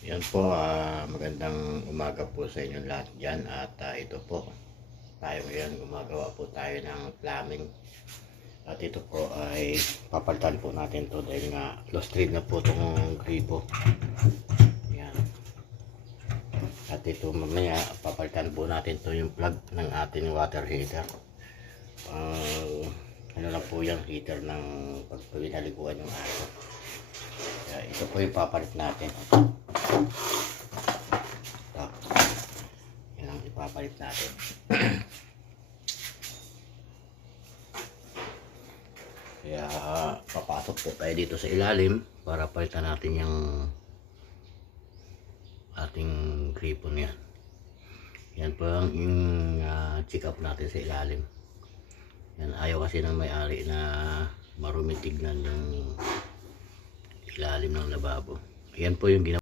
Yan po, magandang umaga po sa inyo lahat dyan. At ito po, tayo ngayon gumagawa po tayo ng plumbing. At ito po ay papalitan po natin to dahil nga lost thread na po itong gripo. Yan. At ito mamaya papalitan po natin to yung plug ng ating water heater. Ano lang po yung heater ng pagpinaliguan yung aso. Ito po yung papalit natin. Yan ang ipapalit natin. Kaya papasok po tayo dito sa ilalim para palitan natin yung ating gripo niya. Yan po ang check up natin sa ilalim. Yan, ayaw kasi ng may-ari na marumi tignan yung ilalim ng lababo. Yan po yung ginawa.